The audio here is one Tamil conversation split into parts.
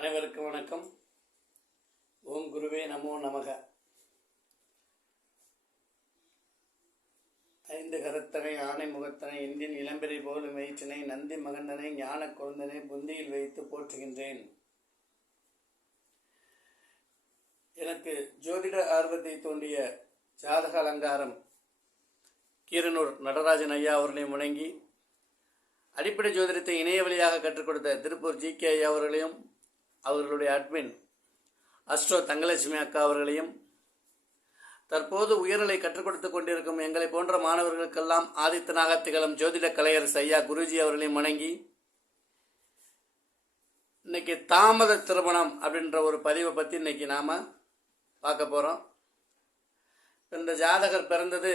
அனைவருக்கும் வணக்கம். ஓம் குருவே நமோ நமக. ஐந்து கரத்தனை ஆணை முகத்தனை இந்தியன் இளம்பெறை போலும் வயிற்றினை நந்தி மகந்தனை ஞான குழந்தனை புந்தியில் வைத்து போற்றுகின்றேன். எனக்கு ஜோதிட ஆர்வத்தை தோண்டிய ஜாதக அலங்காரம் கீரனூர் நடராஜன் ஐயா அவர்களையும் முணங்கி, அடிப்படை ஜோதிடத்தை இணைய வழியாக கற்றுக் கொடுத்த திருப்பூர் ஜி.கே. ஐயா அவர்களையும், அவர்களுடைய அட்மின் அஸ்ட்ரோ தங்கலட்சுமி அக்கா அவர்களையும், தற்போது உயர்நிலை கற்றுக் கொடுத்து கொண்டிருக்கும் எங்களை போன்ற மாணவர்களுக்கெல்லாம் ஆதித்தனாக திகழும் ஜோதிட கலையரசு ஐயா குருஜி அவர்களையும் வணங்கி, இன்னைக்கு தாமத திருமணம் அப்படின்ற ஒரு பதிவை பற்றி இன்னைக்கு நாம் பார்க்க போகிறோம். இந்த ஜாதகர் பிறந்தது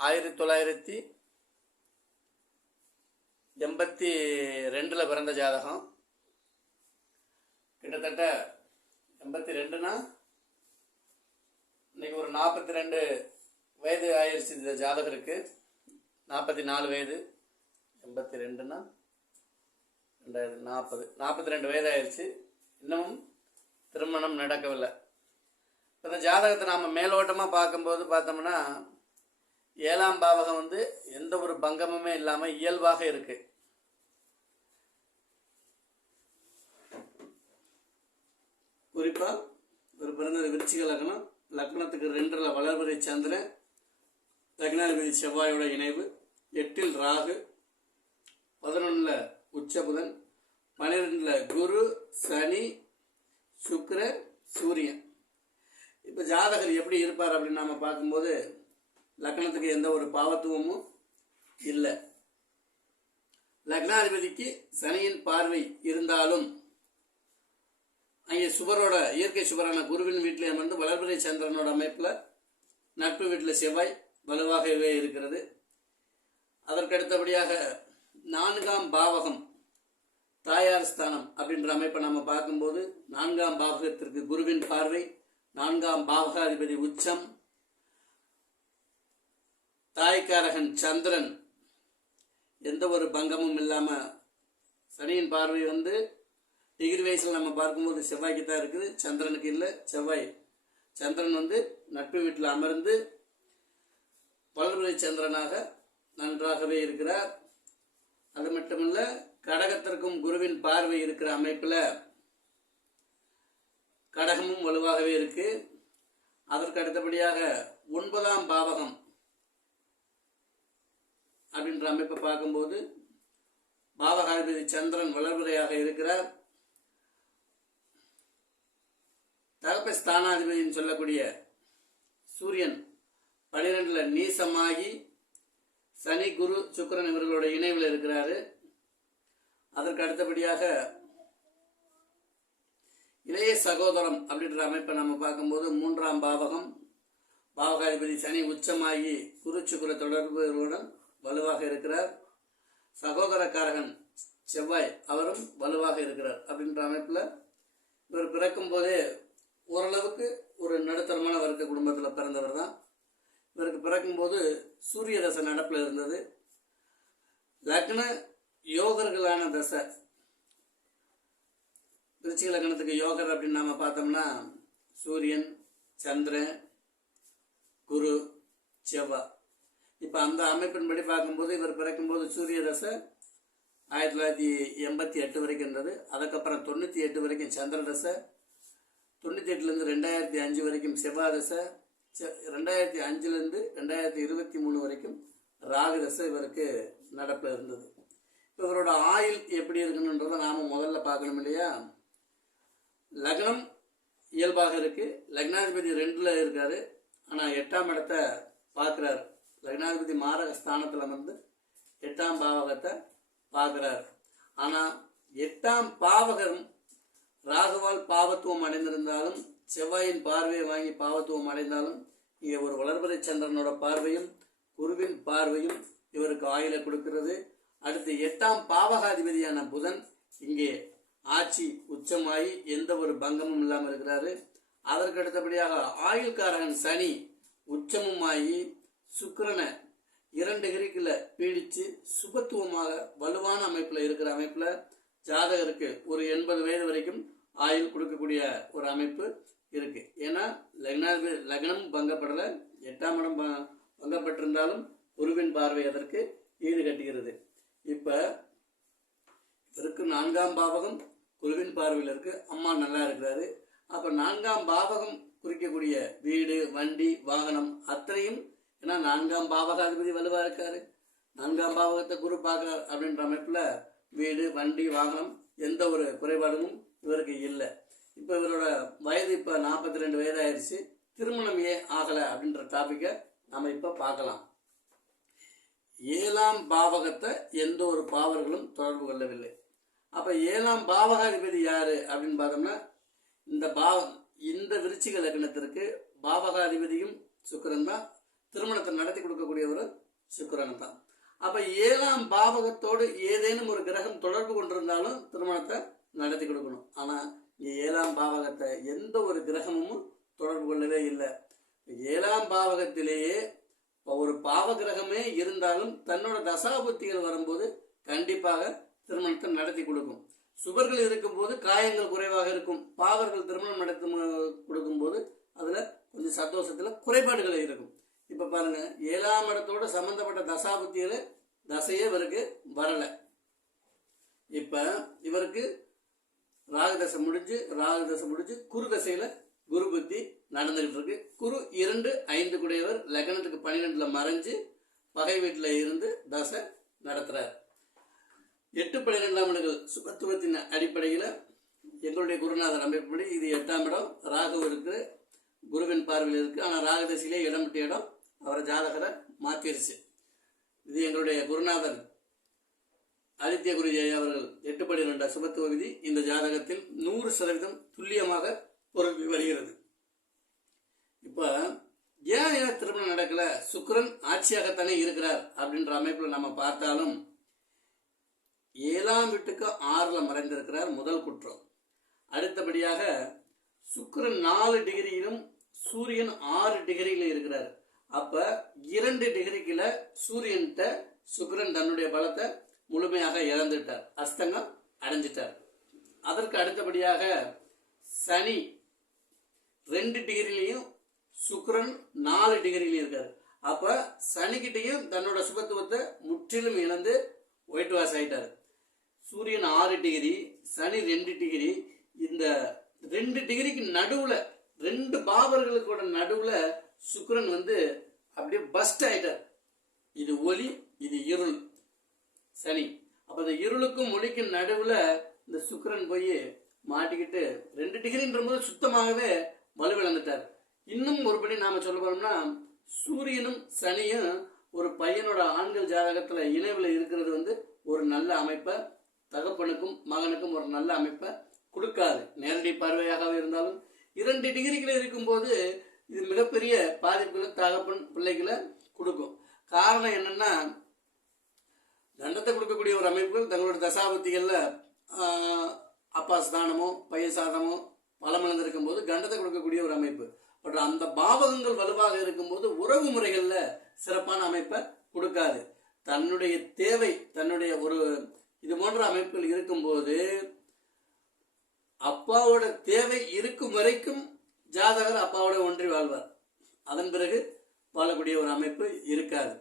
1982 பிறந்த ஜாதகம். கிட்டத்தட்ட 82னா இன்னைக்கு ஒரு 42 வயது ஆயிடுச்சு இந்த ஜாதகருக்கு. 44 வயது, 82னா 42 வயது ஆயிடுச்சு. இன்னமும் திருமணம் நடக்கவில்லை. இந்த ஜாதகத்தை நாம் மேலோட்டமாக பார்க்கும்போது பார்த்தோம்னா 7ஆம் பாவகம் எந்த ஒரு பங்கமுமே இல்லாமல் இயல்பாக இருக்கு. குறிப்பாக ஒரு பிறந்தது விருச்சிக லக்னம், லக்னத்துக்கு 2ல் வளர்பிறை சந்திரன், லக்னாதிபதி செவ்வாயோட இணைவு, 8ல் ராகு, 11ல் உச்ச புதன், 12ல் குரு, சனி, சுக்கிர, சூரியன். இப்போ ஜாதகர் எப்படி இருப்பார் அப்படின்னு நாம் பார்க்கும்போது லக்னத்துக்கு எந்த ஒரு பாவத்துவமும் இல்லை. லக்னாதிபதிக்கு சனியின் பார்வை இருந்தாலும் அங்கே சுபரோட இயற்கை சுபரான குருவின் வீட்டில் அமர்ந்து வளர்பிறை சந்திரனோட அமைப்பில் நட்பு வீட்டில் செவ்வாய் வலுவாகவே இருக்கிறது. அதற்கடுத்தபடியாக 4ஆம் பாவகம் தாயார் ஸ்தானம் அப்படின்ற அமைப்பை நம்ம பார்க்கும்போது 4ஆம் பாவகத்திற்கு குருவின் பார்வை, 4ஆம் பாவகாதிபதி உச்சம், தாய்க்காரகன் சந்திரன் எந்த ஒரு பங்கமும் இல்லாமல், சனியின் பார்வை டிகிரி வயசில் நம்ம பார்க்கும்போது செவ்வாய்க்கு தான் இருக்குது, சந்திரனுக்கு இல்லை. சந்திரன் நட்பு வீட்டில் அமர்ந்து வளர்பிறை சந்திரனாக நன்றாகவே இருக்கிறார். அது மட்டுமல்ல, கடகத்திற்கும் குருவின் பார்வை இருக்கிற அமைப்பில் கடகமும் வலுவாகவே இருக்கு. அதற்கு அடுத்தபடியாக 9ஆம் பாவகம் அப்படின்ற அமைப்பை பார்க்கும்போது பாவகாதிபதி சந்திரன் வளர்பிறையாக இருக்கிறார். தகப்ப ஸ்தானாதிபதினு சொல்லக்கூடிய சூரியன் 12ல் நீசமாகி சனி, குரு, சுக்கிரன் இவர்களோட இணைவில் இருக்கிறாரு. அதற்கு அடுத்தபடியாக இளைய சகோதரம் அப்படின்ற அமைப்பை நம்ம பார்க்கும்போது 3ஆம் பாவகம், பாவகாதிபதி சனி உச்சமாகி குரு சுக்கிர தொடர்புடன் வலுவாக இருக்கிறார். சகோதரக்காரகன் செவ்வாய் அவரும் வலுவாக இருக்கிறார். அப்படின்ற அமைப்பில் இவர் பிறக்கும் போதே ஓரளவுக்கு ஒரு நடுத்தரமான வர்க்க குடும்பத்தில் பிறந்தவர் தான். இவருக்கு பிறக்கும்போது சூரிய தசை நடப்பில் இருந்தது. லக்ன யோகர்களான தசை, விருச்சிக லக்னத்துக்கு யோகர் அப்படின்னு நாம பார்த்தோம்னா சூரியன், சந்திரன், குரு, செவ்வாய். இப்போ அந்த அமைப்பின்படி பார்க்கும்போது இவர் பிறக்கும்போது சூரிய தசை 1988 வரைக்கும் இருந்தது. அதுக்கப்புறம் 98 வரைக்கும் சந்திர தசை, 98லேருந்து 2005 வரைக்கும் செவ்வாய் தசை, 2005லேருந்து 2023 வரைக்கும் ராகு தசை இவருக்கு நடப்பில் இருந்தது. இப்போ இவரோட ஆயுள் எப்படி இருக்குன்றதை நாம் முதல்ல பார்க்கணும் இல்லையா. லக்னம் இயல்பாக இருக்கு. லக்னாதிபதி 2ல் இருக்காரு. ஆனால் 8ஆம் இடத்தை பார்க்குறாரு. லக்னாதிபதி மாரக ஸ்தானத்தில் அமர்ந்து 8ஆம் பாவகத்தை பார்க்குறார். ஆனால் 8ஆம் பாவகம் ராகுவால் பாவத்துவம் அடைந்திருந்தாலும், செவ்வாயின் பார்வையை வாங்கி பாவத்துவம் அடைந்தாலும், இங்கே ஒரு வளர்பிறை சந்திரனோட பார்வையும் குருவின் பார்வையும் இவருக்கு ஆயுளை கொடுக்கிறது. அடுத்து 8ஆம் பாவகாதிபதியான புதன் இங்கே ஆட்சி உச்சமாகி எந்த ஒரு பங்கமும் இல்லாமல் இருக்கிறாரு. அதற்கு அடுத்தபடியாக ஆயுள்காரகன் சனி உச்சமுமாகி சுக்கிரனை 2 டிகிரிக்குள்ள பீடிச்சு சுபத்துவமாக வலுவான அமைப்பில் இருக்கிற அமைப்பில் ஜாதகருக்கு ஒரு 80 வயது வரைக்கும் ஆயுள் கொடுக்கக்கூடிய ஒரு அமைப்பு இருக்கு. ஏன்னா லக்னம் பங்கப்படலை, 8ஆம் இடம் பங்கப்பட்டிருந்தாலும் குருவின் பார்வை அதற்கு ஈடு கட்டுகிறது. இப்ப இவருக்கு 4ஆம் பாவகம் குருவின் பார்வையில் இருக்கு, அம்மா நல்லா இருக்கிறாரு. அப்ப 4ஆம் பாவகம் குறிக்கக்கூடிய வீடு, வண்டி, வாகனம் அத்தனையும், ஏன்னா 4ஆம் பாவகாதிபதி வலுவா இருக்காரு, 4ஆம் பாவகத்தை குரு பார்க்கிறார் அப்படின்ற அமைப்புல வீடு, வண்டி, வாகனம் எந்த ஒரு குறைபாடும் இவருக்கு இல்லை. இப்ப இவரோட வயது இப்ப 42 வயது ஆயிடுச்சு. திருமணம் ஏன் ஆகல அப்படின்ற டாபிக்கை நம்ம இப்ப பார்க்கலாம். 7ஆம் பாவகத்தை எந்த ஒரு பாவர்களும் தொடர்பு கொள்ளவில்லை. அப்ப 7ஆம் பாவகாதிபதி யாரு அப்படின்னு பார்த்தோம்னா, இந்த விருச்சிக லக்னத்திற்கு பாவகாதிபதியும் சுக்கிரன் தான், திருமணத்தை நடத்தி கொடுக்கக்கூடியவர் சுக்கிரன் தான். அப்ப 7ஆம் பாவகத்தோடு ஏதேனும் ஒரு கிரகம் தொடர்பு கொண்டிருந்தாலும் திருமணத்தை நடத்தி கொடுக்கணும். ஆனா இங்க 7ஆம் பாவகத்தை எந்த ஒரு கிரகமும் தொடர்பு கொள்ளவே இல்லை. 7ஆம் பாவகத்திலேயே ஒரு பாவ கிரகமே இருந்தாலும் தன்னோட தசாபுத்திகள் வரும்போது கண்டிப்பாக திருமணத்தை நடத்தி கொடுக்கும். சுபர்கள் இருக்கும்போது காயங்கள் குறைவாக இருக்கும். பாவர்கள் திருமணம் நடத்தி கொடுக்கும் போது அதுல கொஞ்சம் சந்தோஷத்துல குறைபாடுகள் இருக்கும். இப்ப பாருங்க, 7ஆம் இடத்தோட சம்பந்தப்பட்ட தசாபுத்தியில தசையே இவருக்கு வரல. இப்ப இவருக்கு ராகு தசை முடிஞ்சு குரு தசையில குரு புத்தி நடந்துகிட்டு இருக்கு. குரு 2-5 கூடியவர் லக்னத்துக்கு 12ல மறைஞ்சு பகை வீட்டுல இருந்து தசை நடத்துறார். 8-12ஆம் இடங்கள் சுபத்துவத்தின் அடிப்படையில் எங்களுடைய குருநாதர் அமைப்புப்படி இது 8ஆம் இடம் ராகு இருக்கு, குருவின் பார்வையில் இருக்கு. ஆனா ராகு தசையிலே இடம் விட்டு இடம் அவரை ஜாதகரை மாத்திருச்சு. இது எங்களுடைய குருநாதர் ஆதித்ய குருஜி அவர்கள் 8-12 சுபத்துவ விதி இந்த ஜாதகத்தில் 100% துல்லியமாக பொருள் வருகிறது. இப்ப ஏன் திருமணம் நடக்கல? சுக்கிரன் ஆட்சியாகத்தானே இருக்கிறார் அப்படின்ற அமைப்புல நம்ம பார்த்தாலும் 7ஆம் வீட்டுக்கு 6ல மறைந்திருக்கிறார், முதல் குற்றம். அடுத்தபடியாக சுக்கிரன் 4 டிகிரியிலும் சூரியன் 6 டிகிரியில இருக்கிறார். அப்ப 2 டிகிரிக்குல சூரியன்கிட்ட சுக்கிரன் தன்னுடைய பலத்தை முழுமையாக இழந்துட்டார், அஸ்தங்கம் அடைஞ்சிட்டார். அதற்கு அடுத்தபடியாக சனி 2 டிகிரிலையும் சுக்கிரன் 4 டிகிரிலையும் இருக்காரு. அப்ப சனிக்கிட்டையும் தன்னோட சுபத்துவத்தை முற்றிலும் இழந்து ஒயிட் வாஷ் ஆயிட்டாரு. சூரியன் 6 டிகிரி, சனி 2 டிகிரி. இந்த 2 டிகிரிக்கு நடுவுல 2 பாவர்களுக்கோட நடுவுல சுக்கிரன் அப்படியே பஸ்ட் ஆயிட்டார். இது ஒளி, இது இருள், சனி. அப்ப இந்த இருளுக்கும் ஒளிக்கும் நடுவுல இந்த சுக்கிரன் போய் மாட்டிக்கிட்டு 2 டிகிரின்ற போது சுத்தமாகவே வலுவிழந்துட்டார். இன்னும் ஒருபடி நாம சொல்ல போனோம்னா, சூரியனும் சனியும் ஒரு பையனோட ஆண்கள் ஜாதகத்துல இணைவுல இருக்கிறது ஒரு நல்ல அமைப்பை, தகப்பனுக்கும் மகனுக்கும் ஒரு நல்ல அமைப்பை கொடுக்காது. நேரடி பார்வையாக இருந்தாலும் 2 டிகிரிக்குள்ள இருக்கும்போது இது மிகப்பெரிய பாதிப்புகளை தகப்பன் பிள்ளைகளை கொடுக்கும். காரணம் என்னன்னா, தண்டத்தை கொடுக்கக்கூடிய ஒரு அமைப்புகள் தங்களோட தசாபுத்திகள்ல அப்பா ஸ்தானமோ பைய சாதமோ பலமிழந்திருக்கும் போது கண்டத்தை கொடுக்கக்கூடிய ஒரு அமைப்பு. பட் அந்த பாவகங்கள் வலுவாக இருக்கும்போது உறவு முறைகள்ல சிறப்பான அமைப்பை கொடுக்காது. தன்னுடைய தேவை, தன்னுடைய ஒரு இது போன்ற அமைப்புகள் இருக்கும்போது அப்பாவோட தேவை இருக்கும் வரைக்கும் ஜாதகர் அப்பாவோட ஒன்றி வாழ்வார். அதன் பிறகு வாழக்கூடிய ஒரு அமைப்பு இருக்காது.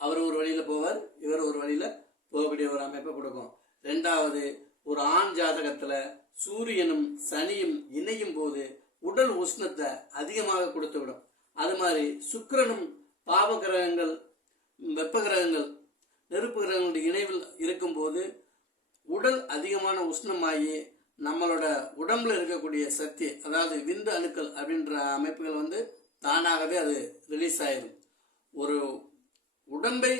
அவர் ஒரு வழியில போவார், இவர் ஒரு வழியில போகக்கூடிய ஒரு அமைப்பை கொடுக்கும். 2வது, ஒரு ஆண் ஜாதகத்துல சூரியனும் சனியும் இணையும் போது உடல் உஷ்ணத்தை அதிகமாக கொடுத்து விடும். அது மாதிரி சுக்கிரனும் பாவ கிரகங்கள், வெப்ப கிரகங்கள், நெருப்பு கிரகங்களுடைய இணைவில் இருக்கும்போது உடல் அதிகமான உஷ்ணமாகி நம்மளோட உடம்புல இருக்கக்கூடிய சக்தி, அதாவது விந்து அணுக்கள் அப்படின்ற அமைப்புகள் தானாகவே அது ரிலீஸ் ஆயிடும். ஒரு உடம்பை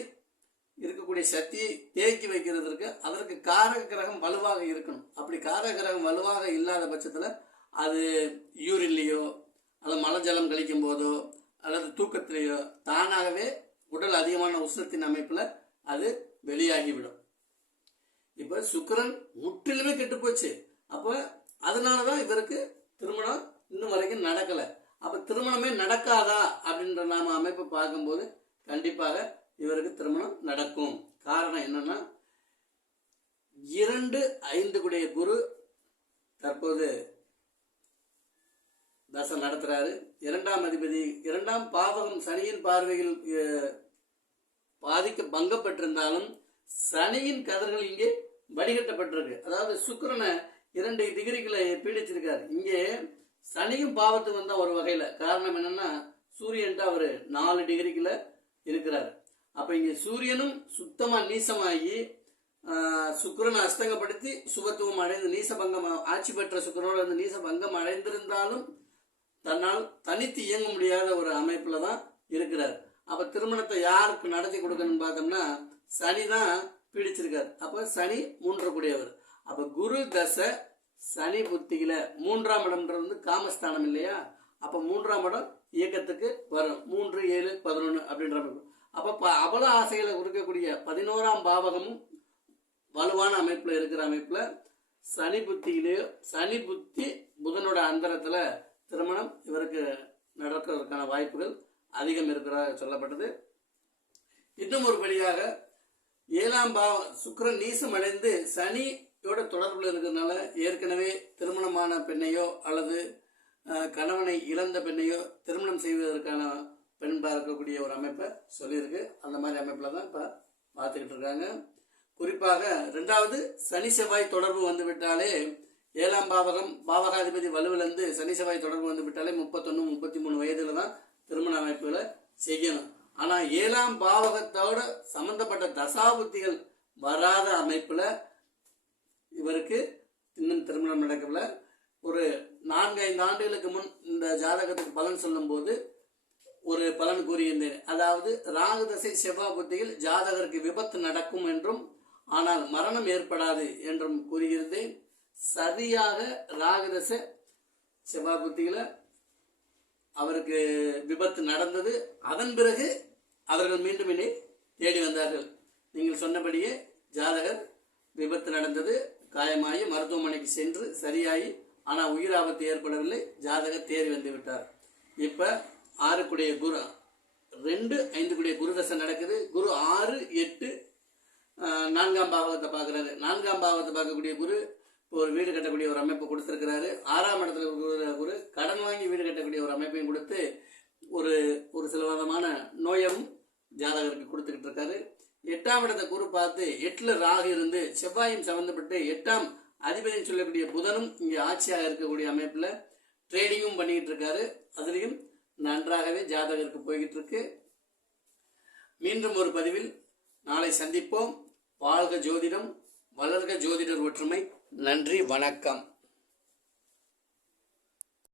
இருக்கக்கூடிய சக்தியை தேக்கி வைக்கிறதுக்கு அதற்கு காரக கிரகம் வலுவாக இருக்கணும். அப்படி காரக கிரகம் வலுவாக இல்லாத பட்சத்துல அது யூரின்லேயோ அல்லது மல ஜலம் கழிக்கும் போதோ அல்லது தூக்கத்திலேயோ தானாகவே உடல் அதிகமான உஷ்ணத்தின் அமைப்புல அது வெளியாகிவிடும். இப்ப சுக்கிரன் முற்றிலுமே கெட்டு போச்சு. அப்ப அதனாலதான் இவருக்கு திருமணம் இன்னும் வரைக்கும் நடக்கல. அப்ப திருமணமே நடக்காதா அப்படின்ற நாம அமைப்பை பார்க்கும்போது கண்டிப்பாக இவருக்கு திருமணம் நடக்கும். காரணம் என்னன்னா, 2-5 குடைய குரு தற்போது தசை நடத்துறாரு. இரண்டாம் அதிபதி இரண்டாம் பாவகம் சனியின் பார்வையில் பங்கப்பட்டிருந்தாலும் சனியின் கதிர்கள் இங்கே வடிகட்டப்பட்டிருக்கு. அதாவது சுக்கிரனை 2 டிகிரிக்குள்ள பீடிச்சிருக்காரு. இங்கே சனியும் பாவத்துக்கு வந்தா ஒரு வகையில காரணம் என்னன்னா சூரியன்ட்டு அவரு 4 டிகிரிக்குள்ள இருக்கிறார். அப்ப இங்க சூரியனும் சுத்தமா நீசமாகி சுக்கிரனை அஸ்தங்கப்படுத்தி சுபத்துவம் அடைந்து நீசபங்கம் ஆட்சி பெற்ற சுக்கிரனோட வந்து நீசபங்கம் அடைந்திருந்தாலும் தன்னால் தனித்து இயங்க முடியாத ஒரு அமைப்புல தான் இருக்கிறார். அப்ப திருமணத்தை யாருக்கு நடத்தி கொடுக்கணும்னு பார்த்தோம்னா சனி தான் பீடிச்சிருக்காரு. அப்ப சனி 3 கூடியவர். அப்ப குரு தசை சனி புத்தியில 3ஆம் இடம்ன்றது வந்து காமஸ்தானம் இல்லையா? அப்ப 3ஆம் இடம் இயக்கத்துக்கு வரும். 3, 7, 11 அப்படின்ற அமைப்பு. அப்ப அவல ஆசைகளை கொடுக்கக்கூடிய 11ஆம் பாவகமும் வலுவான அமைப்புல இருக்கிற அமைப்புல சனி புத்தியிலேயோ சனி புத்தி புதனோட அந்தரத்துல திருமணம் இவருக்கு நடக்கிறதுக்கான வாய்ப்புகள் அதிகம் இருக்கிறதாக சொல்லப்பட்டது. இன்னும் ஒரு படியாக 7ஆம் பாவம் சுக்கிரன் நீசம் அடைந்து சனியோட தொடர்புல இருக்கிறதுனால ஏற்கனவே திருமணமான பெண்ணையோ அல்லது கணவனை இழந்த பெண்ணையோ திருமணம் செய்வதற்கான பெண் பார்க்கக்கூடிய ஒரு அமைப்பை சொல்லியிருக்கு. அந்த மாதிரி அமைப்புல தான் இப்ப பார்த்துக்கிட்டு இருக்காங்க. குறிப்பாக 2வது சனி செவ்வாய் தொடர்பு வந்து விட்டாலே 7ஆம் பாவகாதிபதி வலுவிலிருந்து சனி செவ்வாய் தொடர்பு வந்து விட்டாலே 31, 33 வயதுல தான் திருமண அமைப்புகளை செய்யணும். ஆனா 7ஆம் பாவகத்தோட சம்பந்தப்பட்ட தசாபுத்திகள் வராத அமைப்புல இவருக்கு இன்னும் திருமணம் நடக்கல. ஒரு 4-5 ஆண்டுகளுக்கு முன் இந்த ஜாதகத்துக்கு பலன் சொல்லும் போது ஒரு பலன் கூறியிருந்தேன். அதாவது ராகு தசை செவ்வாய் புத்தியில் ஜாதகருக்கு விபத்து நடக்கும் என்றும் ஆனால் மரணம் ஏற்படாது என்றும் கூறியிருந்தேன். சரியாக ராகு தசை செவ்வாய் புத்தியில அவருக்கு விபத்து நடந்தது. அதன் பிறகு அவர்கள் மீண்டும் என்னை தேடி வந்தார்கள். நீங்கள் சொன்னபடியே ஜாதகர் விபத்து நடந்தது, காயமாகி மருத்துவமனைக்கு சென்று சரியாகி, ஆனால் உயிர் ஆபத்து ஏற்படவில்லை. ஜாதகர் தேறி வந்து விட்டார். இப்ப 6 கூடிய குரு 2, 5 கூடிய குரு தசை நடக்குது. குரு 6, 8 4ஆம் பாவகத்தை பார்க்கிறாரு. 4ஆம் பாவகத்தை பார்க்கக்கூடிய குரு இப்போ ஒரு வீடு கட்டக்கூடிய ஒரு அமைப்பு கொடுத்திருக்கிறாரு. 6ஆம் இடத்துல குரு கடன் வாங்கி வீடு கட்டக்கூடிய ஒரு அமைப்பையும் கொடுத்து ஒரு சில விதமான நோயும் ஜாதகருக்கு கொடுத்துக்கிட்டு இருக்காரு. 8ஆம் இடத்தை குரு பார்த்து 8ல ராகு இருந்து செவ்வாயும் சம்பந்தப்பட்டு 8ஆம் அதிபதினு சொல்லக்கூடிய புதனும் இங்கே ஆட்சியாக இருக்கக்கூடிய அமைப்புல ட்ரேடிங்கும் பண்ணிக்கிட்டு இருக்காரு. அதுலயும் நன்றாகவே ஜாதகருக்கு போய்கிட்டு இருக்கு. மீண்டும் ஒரு பதிவில் நாளை சந்திப்போம். வாழ்க ஜோதிடம், வளர்க ஜோதிடர் ஒற்றுமை. நன்றி, வணக்கம்.